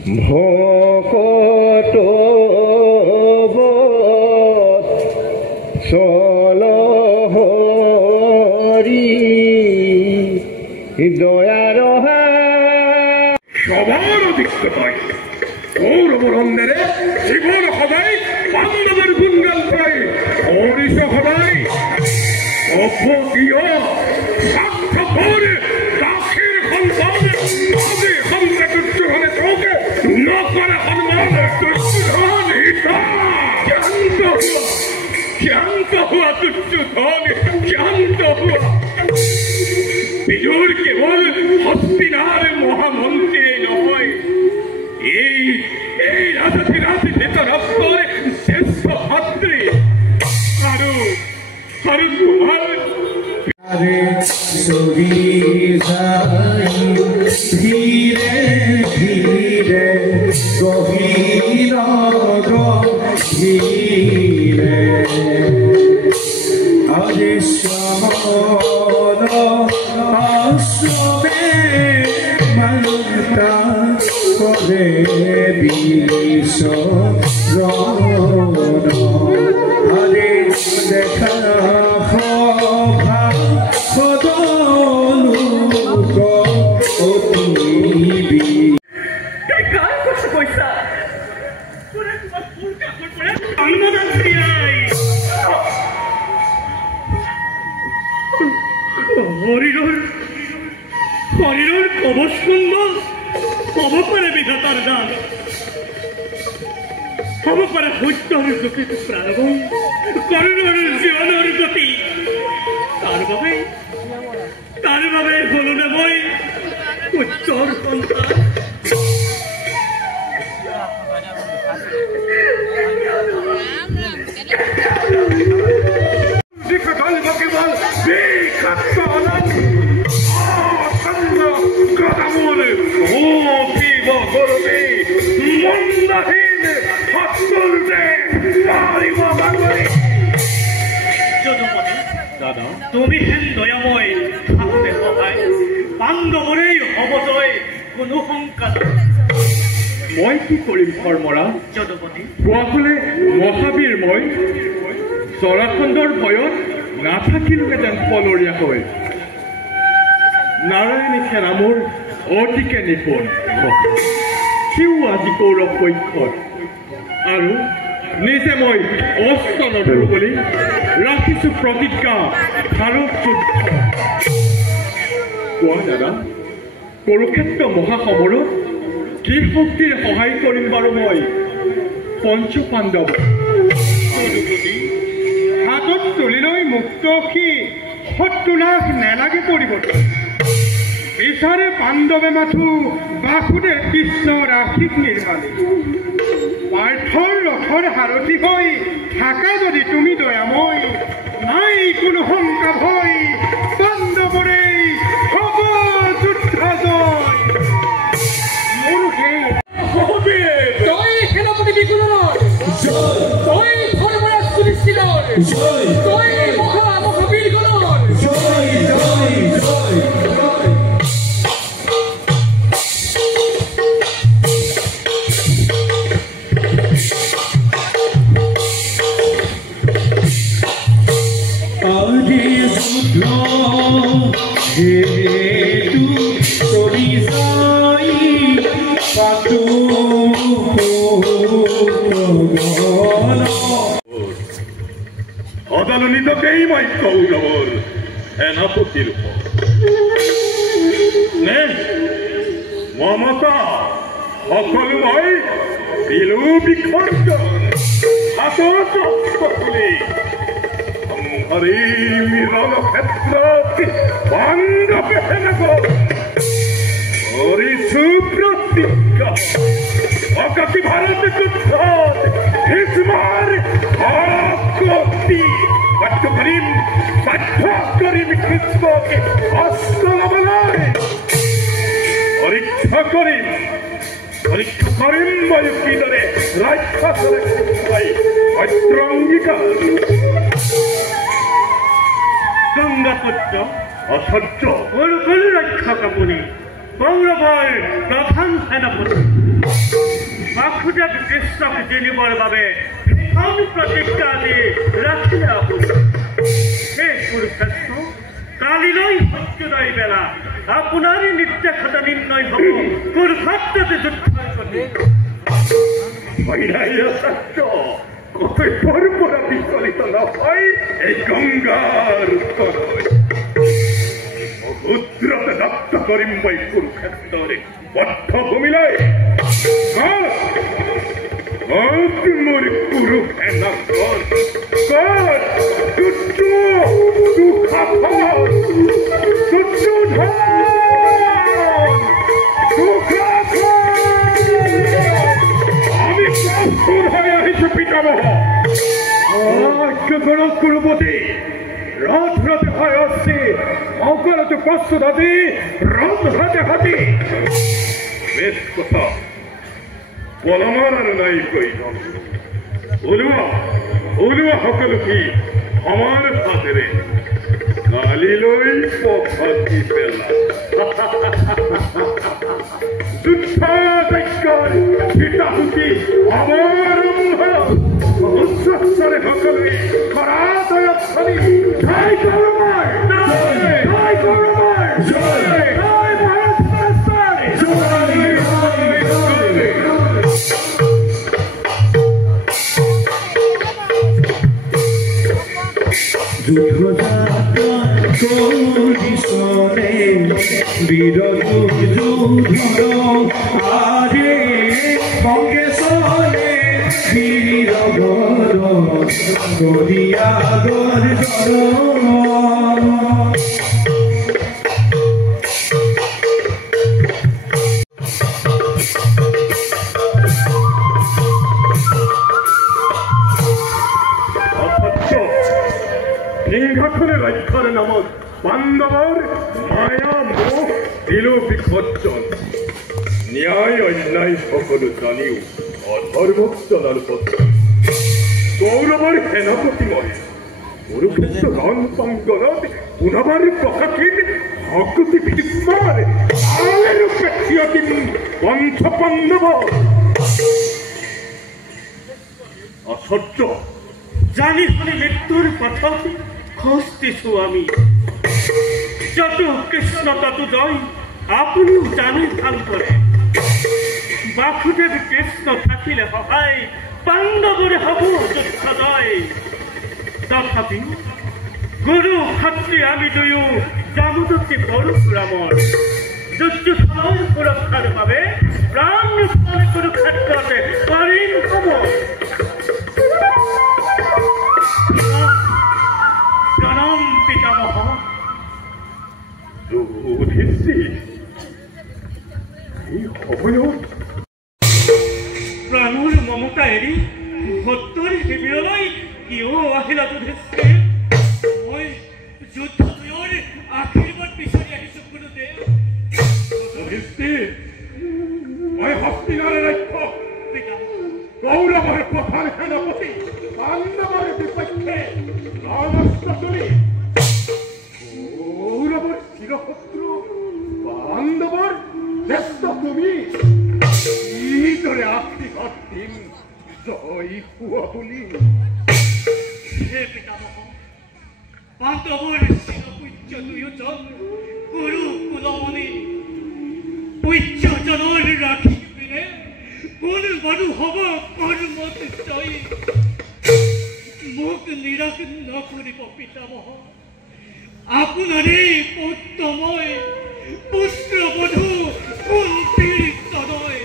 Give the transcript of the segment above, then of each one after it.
ভকত চল হৰি দয়াৰ সবার অধিকতায় গৌরবরন্দের জীবন সদায় পাণ্ডবের গুণগান গাই অরিষ সদায় অভ্যতীয় স্বার্থপর দাসের সন্তান আগে হামলা করতে হলে তোকে নকরা সম্মান দুর্যোধন শান্ত হুয়া দুর্যোধন শান্ত হুয়া বিজুর কেবল হস্তিনার মহামন্ত্রী নয় এই রাজাধিরাজ নেতারত্বর শ্রেষ্ঠ ভাতৃ আরো তোমার ধীরে ধীরে গভীর ধীরে আরে শ্যামল আশ্রমে মনতা করে বিষ আরে দেখা হরির কবচ সুন্দর হব পারে বিধাতার দান হব পারে হত্যর দুঃখিত প্রাণবন করুণর জীবনের গতি তার ভাবে হলো না বই উচ্চর সন্তান তুমি হেন দয়াময় থাকতে সহায় পাণ্ডবৰেই অৱজয় কোনো শংকা মই কি কৰিম কৰ্মৰা যদুপতি কোৱা হলে মহাবীৰ মই জৰাখণ্ডৰ ভয়ত নাথাকিলোগে যেন পলৰীয়া হৈ নাৰায়ণী সেনা মোৰ অতিকে নিপুণ সিও আজি কৌৰৱ পক্ষত আৰু নিজে মই অস্ত্ৰ নধৰো বুলি ৰাখিছো প্ৰতিজ্ঞা ভাৰত যুদ্ধ কোৱা দাদা কুৰুক্ষেত্ৰ মহাসমৰত কি শক্তিৰে সহায় কৰিম বাৰু মই পঞ্চ পাণ্ডৱ হাতত তুলি লৈ মুক্ত সি শত্ৰুনাশ নেলাগে পৰিৱৰ্তন বিচাৰে পাণ্ডৱে মাথো বাসুদেৱ কৃষ্ণৰ আশীষ নিৰ্মাণে পাৰ্থৰ ৰথৰ সাৰথি হৈ থাকা যদি তুমি দয়াময় নাই কোনো শংকা ভয় পাণ্ডৱৰেই হ'ব যুদ্ধ জয় মোৰ তই সেনাপতি বিকুলৰ তই ধৰ্মৰাজ সুনিশ্চিতৰ তই মহাবীৰগণৰ জয় জয় জয় অদালনিতকেই মই কৌৰৱৰ সেনাপতিৰ নে মমতা সকলো মই দিলো বিসৰ্জন হাতত তুলি মিলন ক্ষেত্ৰত পাণ্ডৱে সেনাপত কৰিছো প্ৰতিজ্ঞা অকাশী ভাৰত যুদ্ধত ভীষ্মৰ অগতি বাধ্য কৰিম কৃষ্ণকে অস্ত্ৰ ল'বলৈ পৰীক্ষা কৰিম মই কিদৰে ৰাক্ষসৰে সত্য অংগীকাৰ গংগাপুত্ৰ অসহ্য সকলো ৰক্ষক আপুনি কৌৰৱৰ প্ৰধান সেনাপতি প্ৰত্যেক দৃশ্যক জিনিবৰ বাবে প্ৰতিজ্ঞা দি ৰাখিলে আপুনি সেই কুৰুক্ষেত্ৰ কালিলৈ সূৰ্যোদয় বেলা আপোনাৰ নিৰ্দেশত নিৰ্ণয় হ'ব কুৰুক্ষেত্ৰতে যুদ্ধৰ গতি কতব্যৰ পৰা বিচলিত নহয় এই গংগাৰ সমুদ্ৰতে দত্ত কৰিম মই কুৰুক্ষেত্ৰৰে বদ্ধভূমিলৈ মোৰ কুৰু সেনাগণ কুৰুপতি ৰথ ৰথে হয় অস্তি অকলতে প্ৰস্তুত হাতী ৰথ হাতে হাতী বেশ কথা পলমাৰ আৰু নাই প্ৰয়োজন ওলোৱা সকলোকে সমান হাতেৰে কালিলৈ পথাতি পেলা যুদ্ধ যজ্ঞৰ সীতাহুতি অৱৰম্ভ উচ্চস্বৰে সকলোৱে কৰাতয়ত চলি জয় গৌৰৱৰ জয় গৌৰৱৰ জয় ভাৰত বীৰ আৰে কংগ্ৰেসৰে বীৰ গৰিয়া গৰ সিংহাসনে লক্ষ্যৰ নামত পাণ্ডৱৰ মায়া মোহ দিলো বিসৰ্জন ন্যায় অন্যায় সকলো জানিও অধৰ্মজনাৰ পত্ৰ গৌৰৱৰ সেনাপতি মই কুৰুক্ষেত্ৰ ৰণ প্ৰাংগণত পুনবাৰ প্ৰকাশিত শক্তি ভীষ্মৰ ৰূপে থিয় দিম পঞ্চ পাণ্ডৱ অসহ্য জানি শুনি মৃত্যুৰ পথত খোজ দিছো আমি যত কৃষ্ণ তত জয় আপুনিও জানি ভাল কৰে বাসুদেৱ কৃষ্ণ থাকিলে সহায় পাণ্ডৱৰে হ'ব যুদ্ধ জয় তথাপি গুৰু ক্ষত্ৰি আমি দুয়ো জামুদত্তি পৰশুৰামৰ যুদ্ধখনৰ সুৰক্ষাৰ বাবে প্ৰাণ নিৰ্পণ কুৰুক্ষেত্ৰতে পাৰিম হ'ব প্ৰণাম পিতামহ প্ৰাণৰ মমতা এৰি ভক্তৰ শিবিৰলৈ কিয় আহিলা যুধিষ্ঠিৰ মই যুদ্ধ জয়ৰ আশীৰ্বাদ বিচাৰি আহিছো গুৰুদেৱ যুধিষ্ঠিৰ মই হস্তিনাৰ ৰক্ষক গৌৰৱৰ প্ৰধান সেনাপতি পাণ্ডৱৰ বিপক্ষে নমস্কাৰ কৰি গৌৰৱৰ চিৰশত্ৰু পাণ্ডৱৰ জ্যেষ্ঠ তুমি এইদৰে আশীৰ্বাদ দিম জয় হোৱা বুলি হে পিতামহ পাণ্ডৱৰ চিৰপূজ্য দুয়োজন গুৰু কুলমণি পূজ্যজনৰ ৰাখি পিনে কোন মানুহ হ'ব কৰ্মত জয়ী মোক নিৰাশ নকৰিব পিতামহ আপোনাৰে পুত্ৰময় পুত্ৰবধূ কুন্তীৰ তনয়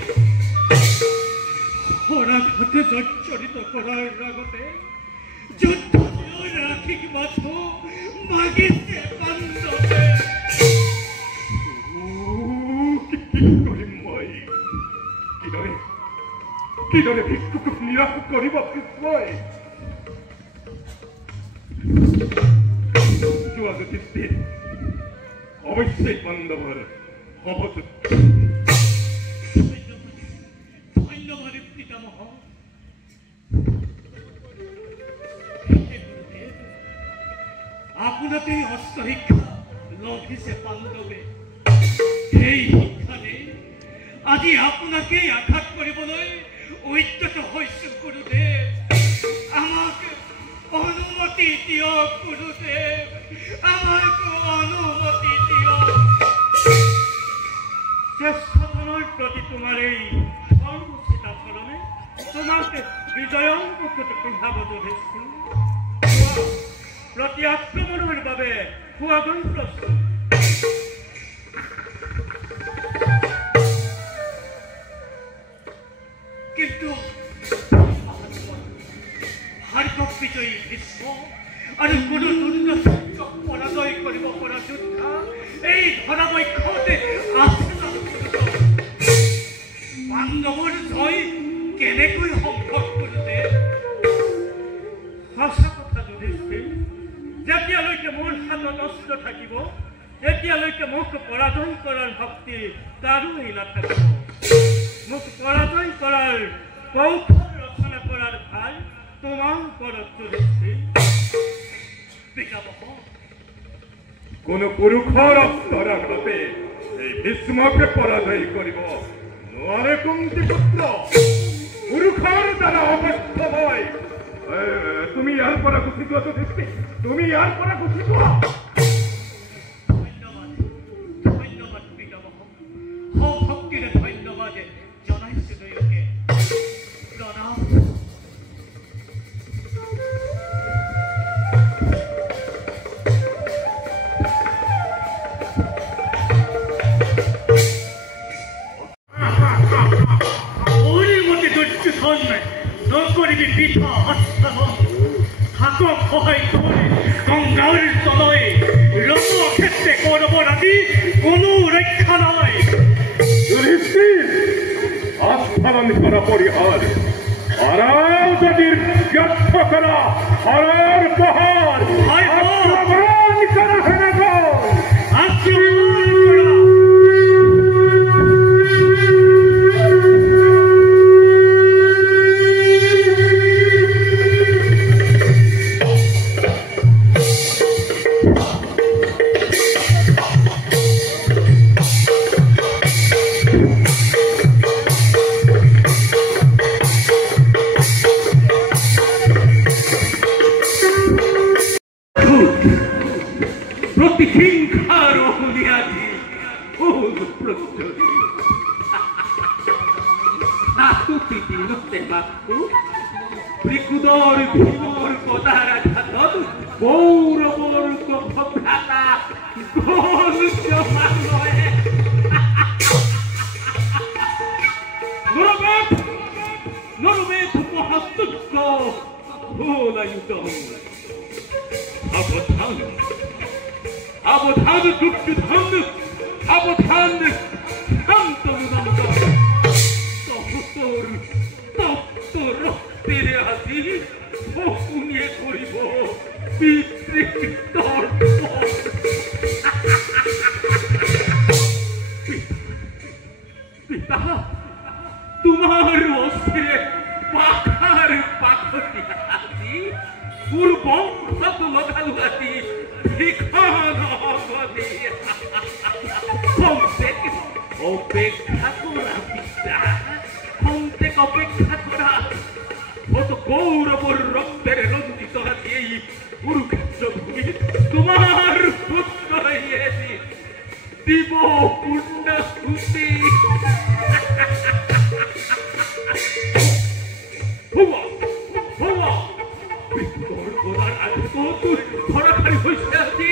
হৰাঘাতে জৰ্জৰিত কৰাৰ আগতে যুদ্ধ ৰাখি মাথো মাগিছে পাণ্ডৱে কি কৰিম মই কিদৰে ভিক্ষুকক নিৰাশ কৰিব কৃষ্ণই যোৱা যুধিষ্ঠিৰ অৱশ্যেই পাণ্ডৱৰ হ'ব ধন্যবাদ পিতামহ আপোনাতে অস্ত্ৰ শিক্ষা লভিছে পাণ্ডৱে সেই শিক্ষাৰে আজি আপোনাকেই আঘাত কৰিবলৈ উদ্যত হৈছো গুৰুদেৱ আমাক অনুমতি দিয়ক গুৰুদেৱ আমাক অনুমতি দিয়ক জ্যেষ্ঠজনৰ প্ৰতি তোমাৰ এই সৰ্বোচিত আচৰণে তোমাক বিজয়ৰ মুকুট পিন্ধাব ধৰিছো প্ৰতি আক্ৰমণৰ বাবে হোৱাগৈ প্ৰস্তুত কিন্তু ভাৰ্গৱ বিজয়ী ভীষ্ম আৰু কোনো দুৰ্যোগ পৰাজয় কৰিব পৰা যোদ্ধা এই ধৰাবক্ষতে আছে পাণ্ডৱৰ জয় কেনেকৈ সম্ভৱ কৰোঁতে সঁচা কথা যুধিষ্ঠিৰ যেতিয়ালৈকে মোৰ হাতত অস্ত্ৰ থাকিব তেতিয়ালৈকে মোক পৰাজয় কৰাৰ শক্তি কাৰোৱেই নাথাকিব মোক পৰাজয় কৰাৰ কৌশল ৰচনা কৰাৰ ভাল তোমাৰ ওপৰত যুধিষ্ঠিৰ কোনো পুৰুষৰ অন্তৰাঘাতে এই ভীষ্মকে পৰাজয় কৰিব নোৱাৰে কুন্তি পুত্ৰ পুৰুষৰ দ্বাৰা অৱস্থ হয় তুমি ইয়াৰ পৰা গুচি যোৱা যুধিষ্ঠিৰ তুমি ইয়াৰ পৰা গুচি যোৱা ধন্যবাদ পিতামহ সভক্তিৰে ধন্যবাদ জনাইছো দুয়োকে প্ৰণাম নকৰিবি পিঠা হাতক সহায় কৰি গংগাৰ তলৈ ৰণ ক্ষেত্ৰে কৌৰৱৰ আদি কোনো ৰক্ষা নাই যুধিষ্ঠিৰ আস্থান কৰা পৰিহাৰ অৰাজনীৰ ব্যৰ্থ কৰা হৰৰ পহাৰ আক্ৰমণ কৰা সেনাগণ আক্ৰমণ কৰা ত্রিকুদর ভীমর পদারা ঘাতত গৌরবর ভ্রাতা গোল জমানয়ে নরবেদ মহাস্তুক্য ভোলায়ুতম সাবধান সাবধান দুর্যোধন সাবধান শান্তনুনন্দ তহতর তপ্তর রক্তের হাসি শুনিয়ে করিব পিতা তোমার অস্ত্রে পাখার পাখি হাসি পূর্ব হাত লগালু হাসি ঠিকান অবধি অপেক্ষা করা পিতা অপেক্ষা করা কত গৌরবর রক্তের রঞ্জিত হাসি এই কুরুক্ষেত্র ভূমি তোমার পুত্র হইয়েছি দিব পূর্ণাহুতি ধরাখারি হইতে আছি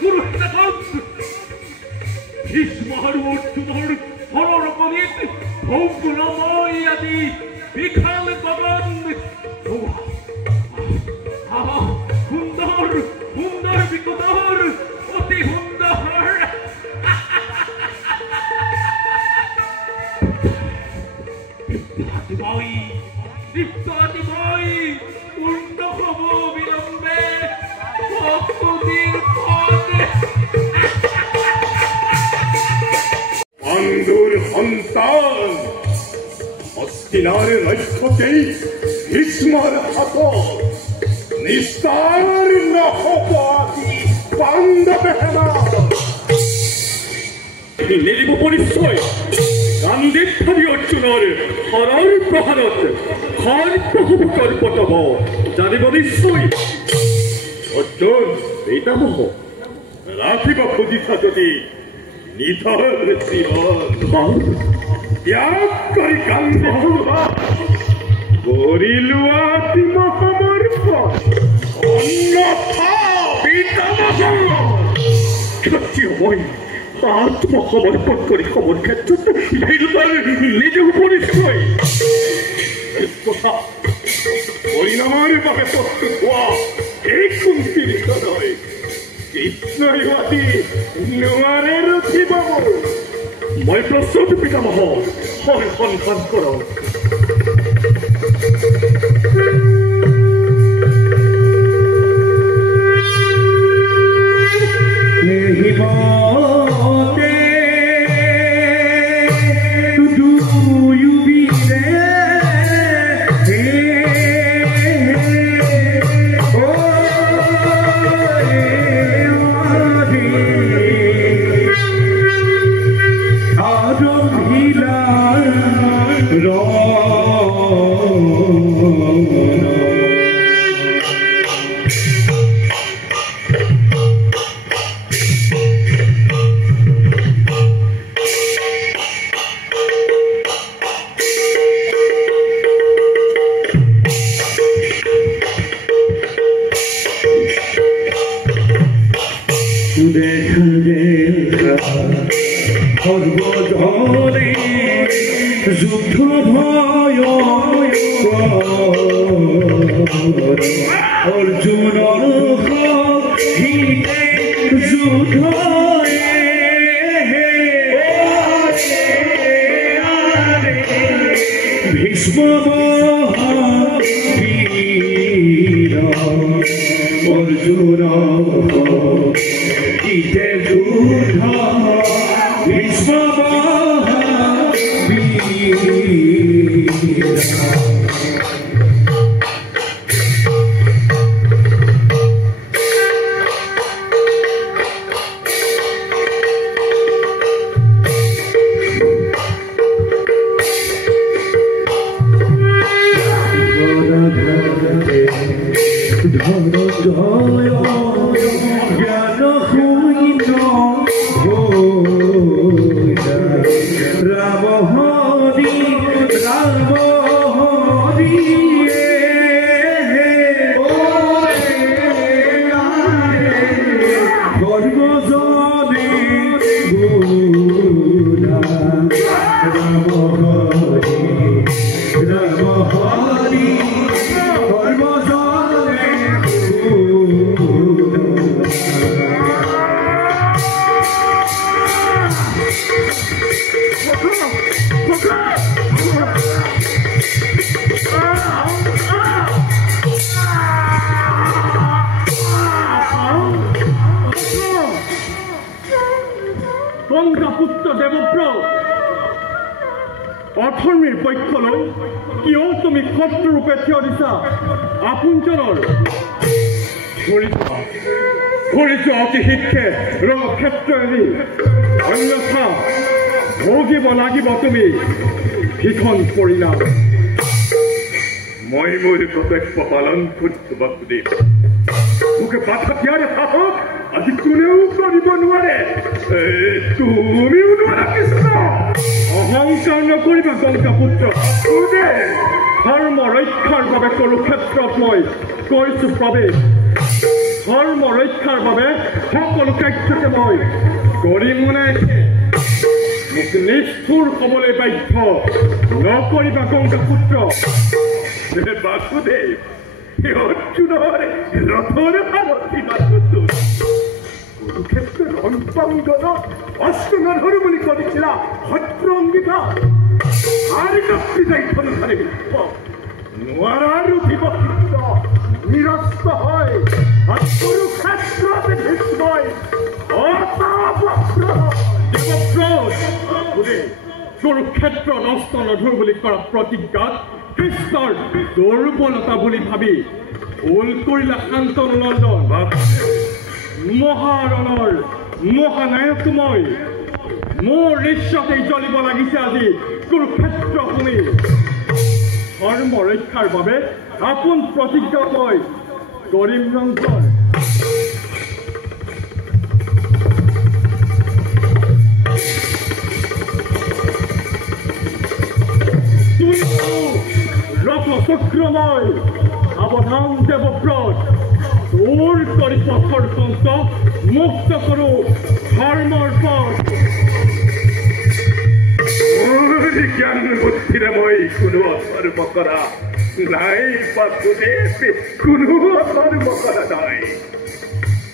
কুরুক্ষেত্র ভীষ্মর অর্জুনর হরর গণিত ভৌগুণময় আদি বিখাল গগন সুন্দর সুন্দর বিকদর অতি সুন্দর দীপ্তাদিময় পূর্ণ হব বিলম্বে ভক্তদের পদে পাণ্ডুর সন্তান হস্তিনার নৈক্ষতেই ভীষ্মর হাত নিস্তার নহব পাণ্ডবে হেনা নিলিব পরিচয় গান্ধীধ্বনি অৰ্জুনৰ হৰৰ প্ৰহাৰত কল্পতব জানিব নিশ্চয় অৰ্জুন পিতামহ ৰাখিব খুজিছা যদি নিধৰ জীৱন ত্যাগ কৰি গান্ধী কৰি লোৱা আত্মসমৰ্পণ অন্যথা পিতামহ ক্ষতি হ'বই আত্মসমৰ্পণ কৰি খবৰ ক্ষেত্ৰত নিজে উপনিষ্ঠই কথা পৰিণামৰ বাবে প্ৰস্তুত হোৱা এই কুন্তি বিষয় কৃষ্ণই মাতি নোৱাৰে ৰখিব মই প্ৰস্তুত পিতামহ সন্ধান কৰক যুদ্ধ ভয় অৰ্জুন যুদ্ধ ভীষ্ম অৰ্জুন ইতে যুদ্ধ ভীষ্ম অথৰ্মীৰ পক্ষলৈ কিয় তুমি শত্ৰুৰূপে থিয় দিছা আপোনজনৰ কৰিছ অতি শিক্ষে ক্ষেত্ৰ এৰি অন্যথা ভোগিব লাগিব তুমি ভীষণ পৰিণাম মই মোৰ কৰ্তব্য পালন কৰিব খুদিম মোকে বাধা দিয়াৰে সাহস আজি কোনেও কৰিব নোৱাৰে তুমিও নোৱাৰা কৃষ্ণ অহংকাৰ নকৰিবা গংগাপুত্ৰ ধৰ্ম ৰক্ষাৰ বাবে কুৰুক্ষেত্ৰত মই কৰিছো প্ৰৱেশ ধৰ্ম ৰক্ষাৰ বাবে সকলো কাৰ্যকে মই কৰিম মানে মোক নিষ্ঠুৰ হ'বলৈ বাধ্য নকৰিবা গংগাপুত্ৰ বাসুদেৱ অৰ্জুনৰ ৰথৰ সাৰথি বাসুদেৱ কুৰুক্ষেত্ৰৰ অন্তংগত অস্ত্ৰ নধৰো বুলি কৰিছিলা শত্ৰু অংগীকাৰ আৰু পিতাইখনখানে বিশ্ব নোৱাৰাৰো বিভক্ত নিৰস্ত হয় কুৰুক্ষেত্ৰতে ভীষ্মই কুৰুক্ষেত্ৰত অস্ত্ৰ নধৰো বুলি কৰা প্ৰতিজ্ঞাত কৃষ্ণৰ দুৰ্বলতা বুলি ভাবি ভুল কৰিলা শান্তনু নন্দন মহাৰণৰ মহানায়ক মই মোৰ নিশ্চয়তেই জ্বলিব লাগিছে আজি কুৰুক্ষেত্ৰ ভূমি ধৰ্ম ৰক্ষাৰ বাবে আপোন প্ৰতিজ্ঞা মই কৰিম ৰংঘৰ ৰথচক্ৰময় সাৱধান দেৱব্ৰত তোৰ কৰি পথৰ পন্থ মুক্ত কৰো ধৰ্মৰ পথ জ্ঞান বুদ্ধিৰে মই কোনো অধৰ্ম কৰা নাই কোনো অধৰ্ম কৰা নাই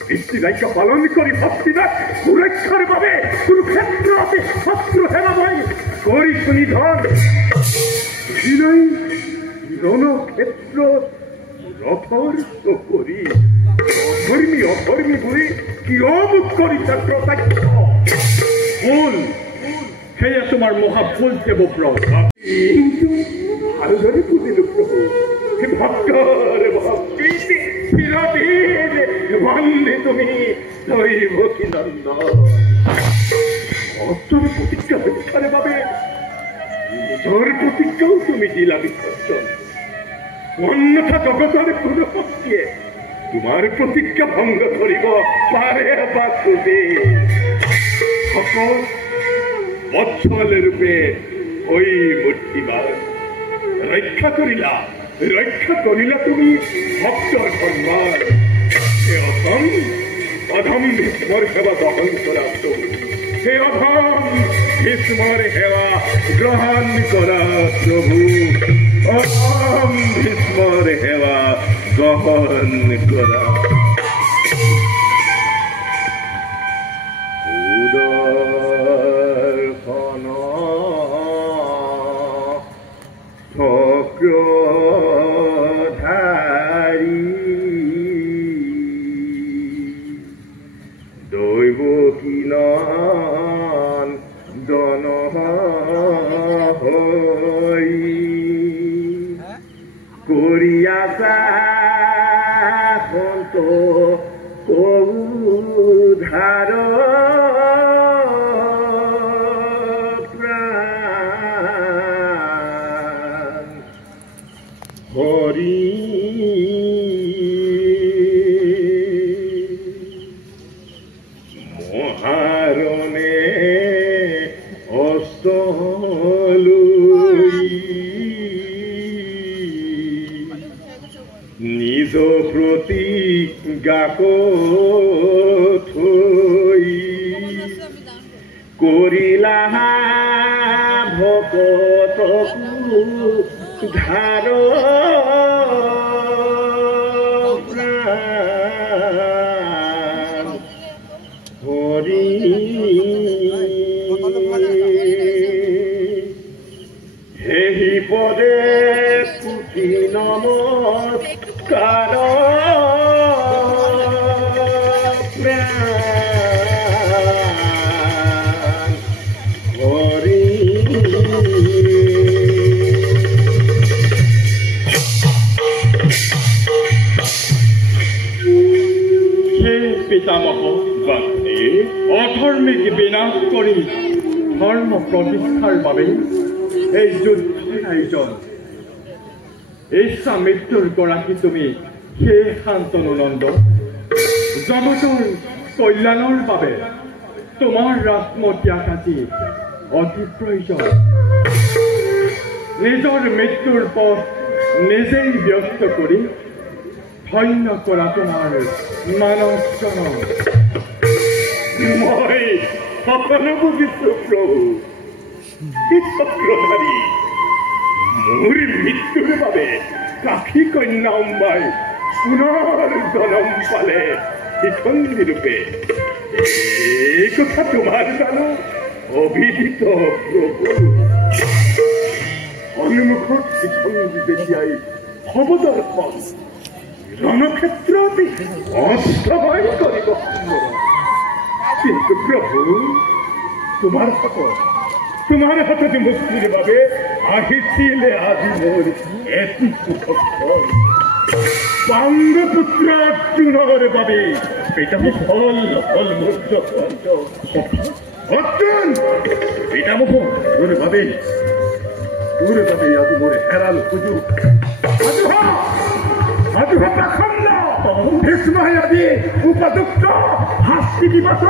পিতৃৰাজ্য পালন কৰি ভক্তিনাথ সুৰক্ষাৰ বাবে কুৰুক্ষেত্ৰতে শত্ৰু সেৱা মই কৰিছো নিধন ৰণক্ষেত্ৰত ৰথৰ চকৰি অধৰ্মী বুলি কিয় মোক কৰিছা কৃতজ্ঞ ভুল সেয়া তোমাৰ মহাভুল দেৱব্ৰত ভালদৰে বুজিলো প্ৰভু ভক্তৰ ভক্তি চিৰদিন বন্দে তুমি দৈৱকী নন্দ ভক্তৰ প্ৰতিজ্ঞা ৰক্ষাৰ বাবে নিজৰ প্ৰতিজ্ঞাও তুমি দিলা বিসৰ্জন অন্যথা জগতৰ কোনো শক্তিয়ে তোমাৰ প্ৰতিজ্ঞা ভংগ কৰিব পাৰে বা খোজে সকল বৎসল ৰূপে ঐ মূৰ্তিমান ৰক্ষা কৰিলা তুমি ভক্তৰ সন্মান অধম ভীষ্মৰ সেৱা গ্ৰহণ কৰাটো অধম ভীষ্মৰ সেৱা গ্ৰহণ কৰা প্ৰভু অধম ভীষ্মৰ সেৱা গ্ৰহণ কৰা নিজ প্ৰতিজ্ঞা কৰিলা ভকতকু ধাৰ হৰি হেহি পদে পুথি নমস্কাৰ পিতামহ অধৰ্মীক বিনাশ কৰি ধৰ্ম প্ৰতিষ্ঠাৰ বাবে এই যুদ্ধৰ আয়োজন ইচ্ছা মৃত্যুৰ গৰাকী তুমি সেই শান্তনু নন্দ জগতৰ কল্যাণৰ বাবে তোমাৰ আত্মত্যাগ আজি অতি প্ৰয়োজন নিজৰ মৃত্যুৰ পথ নিজেই ব্যস্ত কৰি ধন্য কৰা তোমাৰ মানৱ জনম মই সকলো বুজিছো প্ৰভু চক্ৰধাৰী মোৰ মৃত্যুৰ বাবে কাশী কন্যা অম্বাই পুনৰ জনম পালে শিখণ্ডী ৰূপে এই কথা তোমাৰ জানো অভিহিত প্ৰভু সন্মুখত শিখণ্ডী যেতিয়াই হ'ব দৰ্শন রণক্ষেত্রতে অস্তভয় করিব কিন্তু প্রভু তোমার হাতে মুক্তির ভাবে আহিছিলে আজি মোর এটি সুখক্ষণ পাণ্ডপুত্র অর্জুনের ভাবে এটা ফল মুদ্র অর্জুন পিতামহ তোর ভাবে আজ মোরে হেরাল সুযোগ আজ পাখন্ড ভীষ্ম আদি উপযুক্ত শাস্তি দিবস